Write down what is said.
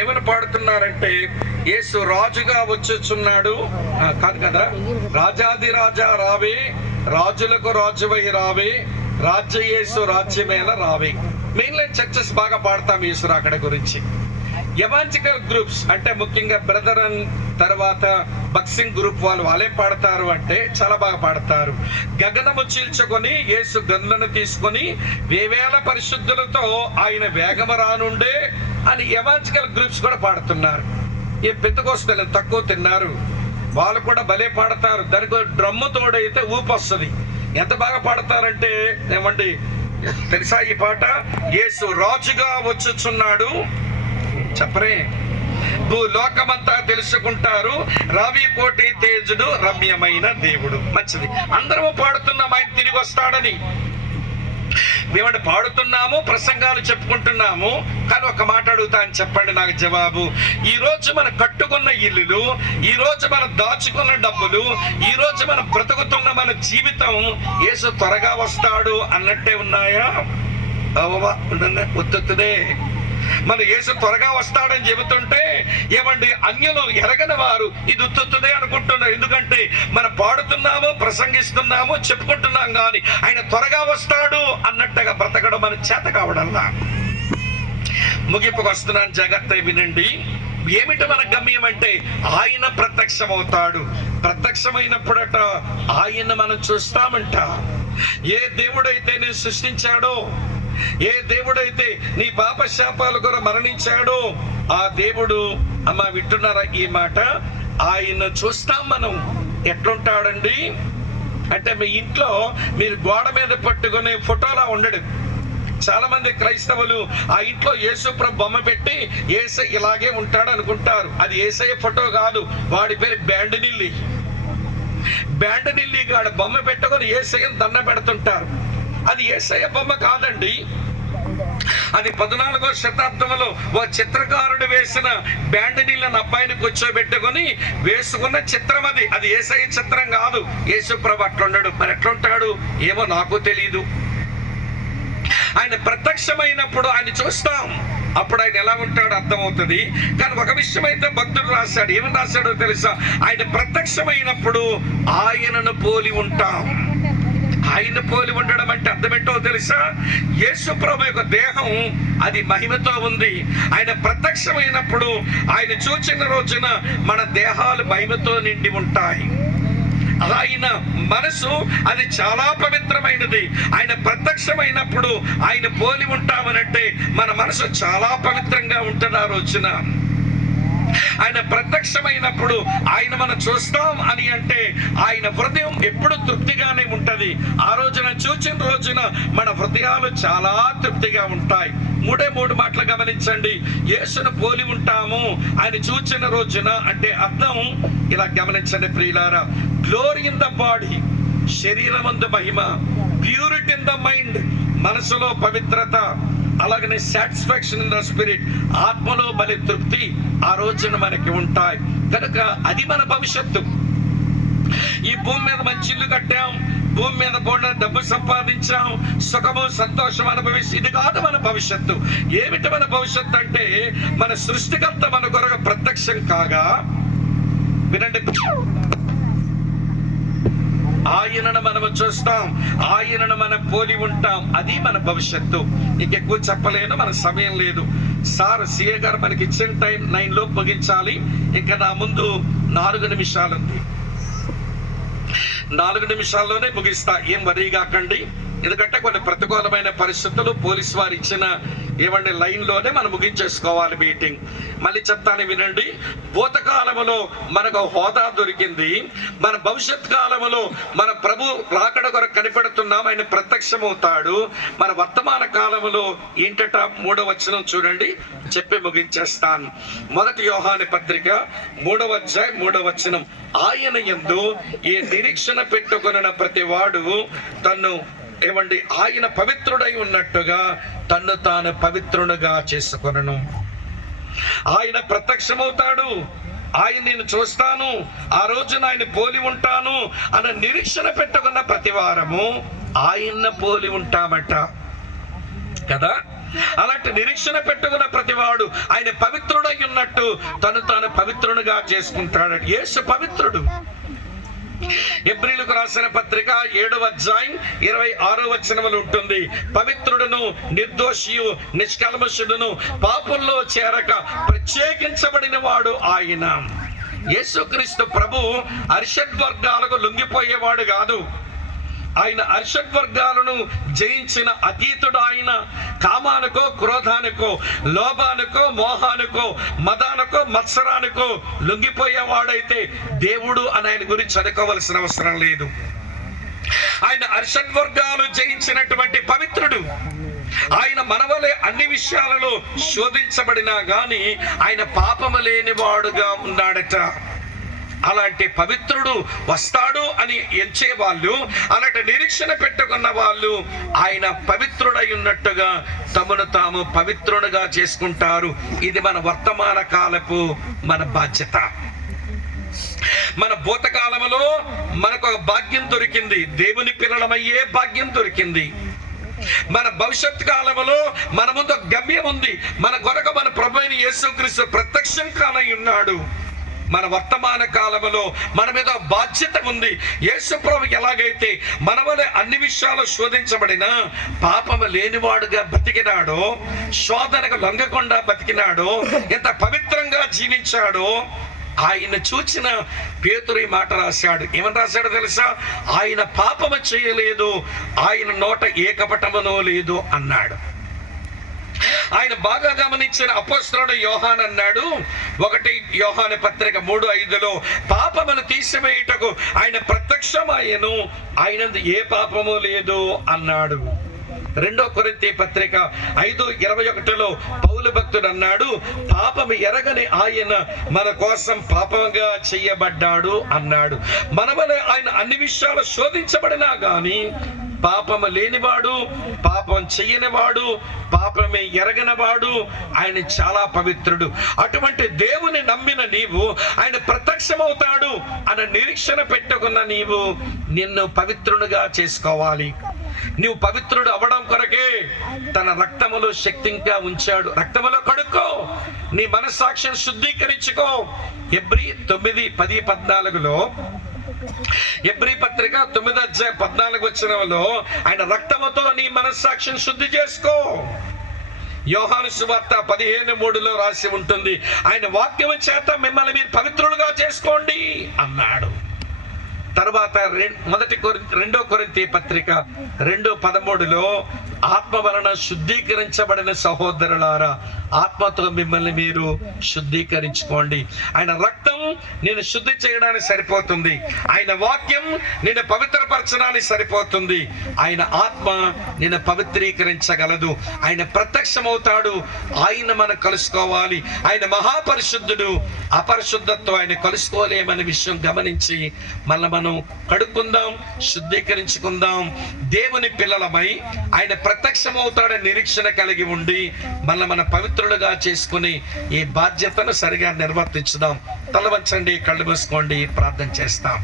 ఏమని పాడుతున్నారంటే, యేసు రాజుగా వచ్చుచున్నాడు, కాదు కదా, రాజాది రాజా రావే, రాజులకు రాజువై రావే, రాజ్య యేసు రాజ్యమేల రావే. మెయిన్ లైన్ చర్చెస్ బాగా పాడతాం యేసు రాకడ గురించి. ఎవాంజలికల్ గ్రూప్స్ అంటే ముఖ్యంగా బ్రదర్ అండ్ తర్వాత బక్సింగ్ గ్రూప్ వాళ్ళే పాడతారు అంటే చాలా బాగా పాడతారు. గగనము చీల్చుకొని యేసు గన్లను తీసుకొని వేవేల పరిశుద్ధులతో ఆయన వేగము రానుండే అని ఎవాంజలికల్ గ్రూప్స్ కూడా పాడుతున్నారు. ఏ పెంతెకోస్తేలు తక్కువ తిన్నారు, వాళ్ళు కూడా భలే పాడతారు. దానికి డ్రమ్ము తోడైతే ఊపు వస్తుంది. ఎంత బాగా పాడతారంటే, ఏమండి తెలుసా ఈ పాట? యేసు రాజుగా వచ్చుచున్నాడు చెప్పరే, భూలోకమంతా తెలుసుకుంటారు, రవి కోటి తేజుడు రమ్యమైన దేవుడు. మంచిది, అందరము పాడుతున్నాం ఆయన తిరిగి వస్తాడని. మేమంటే పాడుతున్నాము, ప్రసంగాలు చెప్పుకుంటున్నాము. కానీ ఒక మాట అడుగుతాను, చెప్పండి నాకు జవాబు. ఈ రోజు మనం కట్టుకున్న ఇల్లులు, ఈ రోజు మనం దాచుకున్న డబ్బులు, ఈ రోజు మనం బ్రతుకుతున్న మన జీవితం యేసు త్వరగా వస్తాడు అన్నట్టే ఉన్నాయా? ఉత్తుదే. మన యేసు త్వరగా వస్తాడని చెబుతుంటే ఏమండి, అన్యులు ఎరగని వారు ఇది ఉత్తుదే అనుకుంటున్నారు. ఎందుకంటే మనం పాడుతున్నాము, ప్రసంగిస్తున్నాము, చెప్పుకుంటున్నాం, కానీ ఆయన త్వరగా వస్తాడు అన్నట్టుగా బ్రతకడం మన చేత కావడంలా. ముగింపుకు వస్తున్నాను, జాగ్రత్త వినండి. ఏమిటి మన గమ్యం అంటే, ఆయన ప్రత్యక్షమవుతాడు. ప్రత్యక్షమైనప్పుడట ఆయన మనం చూస్తామంట. ఏ దేవుడైతే నేను సృష్టించాడో, ఏ దేవుడైతే నీ పాప శాపాలు కూడా మరణించాడో ఆ దేవుడు, అమ్మ వింటున్నారా ఈ మాట? ఆయన చూస్తాం మనం. ఎట్లుంటాడండి అంటే, మీ ఇంట్లో మీరు గోడ మీద పట్టుకునే ఫోటోలా ఉండడు. చాలా మంది క్రైస్తవులు ఆ ఇంట్లో యేసుప్రభు బొమ్మ పెట్టి యేసయ్య ఇలాగే ఉంటాడు అనుకుంటారు. అది యేసయ్య ఫోటో కాదు, వాడి పేరు బ్యాండనిల్లి. బ్యాండనిల్లి గాడు బొమ్మ పెట్టుకొని యేసయ్యను దండ పెడుతుంటారు. అది యేసయ్య బొమ్మ కాదండి. అది 14వ శతాబ్దంలో ఓ చిత్రకారుడు వేసిన బ్యాండనీళ్ళని అబ్బాయిని కూర్చోబెట్టుకొని వేసుకున్న చిత్రం అది. అది యేసయ్య చిత్రం కాదు. యేసుప్రభు అట్లుండడు. మరి ఎట్లుంటాడు ఏమో నాకు తెలియదు. ఆయన ప్రత్యక్షమైనప్పుడు ఆయన చూస్తాం, అప్పుడు ఆయన ఎలా ఉంటాడో అర్థమవుతుంది. కానీ ఒక విషయం అయితే భక్తుడు రాశాడు. ఏమని రాశాడో తెలుసా? ఆయన ప్రత్యక్షమైనప్పుడు ఆయనను పోలి ఉంటాం. ఆయన పోలి ఉండడం అంటే అర్థమేంటో తెలుసా? యేసు ప్రభు యొక్క దేహం అది మహిమతో ఉంది. ఆయన ప్రత్యక్షమైనప్పుడు ఆయన చూచిన రోజున మన దేహాలు మహిమతో నిండి ఉంటాయి. ఆయన మనసు అది చాలా పవిత్రమైనది. ఆయన ప్రత్యక్షమైనప్పుడు ఆయన పోలి ఉంటామనంటే మన మనసు చాలా పవిత్రంగా ఉంటుంది. ఆ రోజున ఆయన ప్రత్యక్షమైనప్పుడు ఆయన మనం చూస్తాం అని అంటే ఆయన హృదయం ఎప్పుడు తృప్తిగానే ఉంటది. ఆ రోజున చూచిన రోజున మన హృదయాలు చాలా తృప్తిగా ఉంటాయి. మూడు మాటలు గమనించండి. యేసును పోలి ఉంటాము ఆయన చూచిన రోజున అంటే అర్థం ఇలా గమనించండి ప్రియులారా. గ్లోరీ ఇన్ ద బాడీ, శరీరమందు మహిమ, ప్యూరిటీ ఇన్ ద మైండ్, మనసులో పవిత్రత, అలాగనే సాటిస్ఫాక్షన్ ఇన్ ద స్పిరిట్, ఆత్మలో బలి తృప్తి ఆ రోజున మనకి ఉంటాయి. కనుక అది మన భవిష్యత్తు. ఈ భూమి మీద మంచి ఇల్లు కట్టాం, భూమి మీద కూడా డబ్బు సంపాదించాం, సుఖము సంతోషం అనుభవించి, ఇది కాదు మన భవిష్యత్తు. ఏమిటి మన భవిష్యత్తు అంటే, మన సృష్టికర్త మన కొరకు ప్రత్యక్షం కాగా, వినండి, ఆయనను మనము చూస్తాం, ఆయనను మనం పోలి ఉంటాం. అది మన భవిష్యత్తు. ఇంకెక్కువ చెప్పలేను, మన సమయం లేదు. సార్ సిఏ గారు మనకి ఇచ్చిన టైం 9 లోపు ముగించాలి. ఇంకా నా ముందు 4 నిమిషాలు ఉంది. 4 నిమిషాల్లోనే ముగిస్తా, ఏం వరీ కాకండి. ఎందుకంటే కొన్ని ప్రతికూలమైన పరిస్థితులు, పోలీసు వారు ఇచ్చిన ఏమంటే లైన్లోనే మనం ముగించేసుకోవాలి మీటింగ్. మళ్ళీ చెప్తాను వినండి. భూతకాలములో మనకు హోదా దొరికింది, మన భవిష్యత్ కాలములో మన ప్రభు రాకడ కొరకు కనిపెడుతున్నాం, ఆయన ప్రత్యక్షమవుతాడు. మన వర్తమాన కాలములో ఏంటట 3వ వచనం చూడండి, చెప్పి ముగించేస్తాను. 1 యోహాను పత్రిక 3వ అధ్యాయం 3వ వచనం, ఆయన యందు ఈ నిరీక్షణ పెట్టుకొనిన ప్రతి వాడు తన్ను ఏమండి ఆయన పవిత్రుడై ఉన్నట్టుగా తన్ను తాను పవిత్రునిగా చేసుకొనును. ఆయన ప్రత్యక్షమవుతాడు, ఆయన నేను చూస్తాను, ఆ రోజున ఆయన పోలి ఉంటాను అన్న నిరీక్షణ పెట్టుకున్న ప్రతి వారము ఆయన పోలి ఉంటామట కదా. అలాంటి నిరీక్షణ పెట్టుకున్న ప్రతివాడు ఆయన పవిత్రుడై ఉన్నట్టు తాను పవిత్రునిగా చేసుకుంటాడు. యేసు పవిత్రుడు. హెబ్రీయులకు రాసిన పత్రిక 7వ అధ్యాయం 26వ వచనములు ఉంటుంది, పవిత్రుడును నిర్దోషియు నిష్కల్మషుడును పాపుల్లో చేరక ప్రత్యేకించబడిన వాడు ఆయన. యేసుక్రీస్తు ప్రభు అరిషడ్ వర్గాలకు లొంగిపోయేవాడు కాదు. ఆయన అరిషడ్ వర్గాలను జయించిన అతీతుడు. ఆయన కామానికో క్రోధానికో లోభానికో మోహానికో మదానికో మత్సరానికో లొంగిపోయేవాడైతే దేవుడు అని ఆయన గురించి అనుకోవలసిన అవసరం లేదు. ఆయన అరిషడ్ వర్గాలు జయించినటువంటి పవిత్రుడు. ఆయన మనవలే అన్ని విషయాలలో శోధించబడినా గాని ఆయన పాపము లేనివాడుగా ఉన్నాడట. అలాంటి పవిత్రుడు వస్తాడు అని ఎంచే వాళ్ళు, అలాంటి నిరీక్షణ పెట్టుకున్న వాళ్ళు ఆయన పవిత్రుడై ఉన్నట్టుగా తమను తాము పవిత్రునిగా చేసుకుంటారు. ఇది మన వర్తమాన కాలపు మన బాధ్యత. మన భూతకాలంలో మనకు ఒక భాగ్యం దొరికింది, దేవుని పిల్లలమయ్యే భాగ్యం దొరికింది. మన భవిష్యత్ కాలంలో మన ముందు గమ్యం ఉంది. మన కొరకు మన ప్రభువైన యేసుక్రీస్తు ప్రత్యక్షం కానై ఉన్నాడు. మన వర్తమాన కాలంలో మన మీద బాధ్యత ఉంది. యేసు ప్రభు ఎలాగైతే మన వలె అన్ని విషయాలు శోధించబడిన పాపము లేనివాడుగా బతికినాడో, శోధనకు లొంగకుండా బతికినాడో, ఎంత పవిత్రంగా జీవించాడో ఆయన చూచిన పేతురు ఈ మాట రాశాడు. ఏమని రాశాడో తెలుసా? ఆయన పాపము చేయలేదు, ఆయన నోట ఏ కపటమునో లేదు అన్నాడు. ఆయన బాగా గమనించిన అపోస్తలుడు యోహాను అన్నాడు, 1 యోహాను పత్రిక 3:5లో పాపమును తీసివేయుటకు ఆయన ప్రత్యక్షమాయెను, ఆయనందు ఏ పాపము లేదు అన్నాడు. 2 కొరింథీ పత్రిక 5:21లో పౌలు భక్తుడు అన్నాడు, పాపము ఎరగని ఆయన మన కోసం పాపంగా చెయ్యబడ్డాడు అన్నాడు. మన వలె ఆయన అన్ని విషయాలు శోధించబడినా గాని పాపము లేనివాడు, పాపం చెయ్యనివాడు, పాపమే ఎరగనివాడు, ఆయన చాలా పవిత్రుడు. అటువంటి దేవుని నమ్మిన నీవు ఆయన ప్రత్యక్షమవుతాడు అన్న నిరీక్షణ పెట్టుకున్న నీవు నిన్ను పవిత్రునిగా చేసుకోవాలి. నీవు పవిత్రుడు అవ్వడం కొరకే తన రక్తములో శక్తి ఇంకా ఉంచాడు. రక్తములో కడుక్కో, నీ మనస్సాక్షిని శుద్ధీకరించుకో. హెబ్రీ 9:10-14లో హెబ్రీ పత్రిక 9:14 వచనంలో ఆయన రక్తముతో నీ మనస్సాక్షిని శుద్ధి చేసుకో. యోహాను సువార్త 15:3లో రాసి ఉంటుంది, ఆయన వాక్యము చేత మిమ్మల్ని మీరు పవిత్రులుగా చేసుకోండి అన్నాడు. తర్వాత 2 కొరింథీ పత్రిక 2:13లో ఆత్మ వలన శుద్ధీకరించబడిన సహోదరులారా, ఆత్మతో మిమ్మల్ని మీరు శుద్ధీకరించుకోండి. ఆయన రక్తం నేను శుద్ధి చేయడానికి సరిపోతుంది, ఆయన వాక్యం నేను పవిత్రపరచడానికి సరిపోతుంది, ఆయన ఆత్మ నేను పవిత్రీకరించగలదు. ఆయన ప్రత్యక్షమవుతాడు, ఆయన మనం కలుసుకోవాలి. ఆయన మహాపరిశుద్ధుడు, అపరిశుద్ధత్వం ఆయన కలుసుకోలేమనే విషయం గమనించి మనం కడుక్కుందాం, శుద్ధీకరించుకుందాం. దేవుని పిల్లలమై ఆయన ప్రత్యక్షమవుతాడని నిరీక్షణ కలిగి ఉండి మన పవిత్రులుగా చేసుకుని ఈ బాధ్యతను సరిగా నిర్వర్తించుదాం. తల వంచండి, కళ్ళు మూసుకోండి, ప్రార్థన చేస్తాం.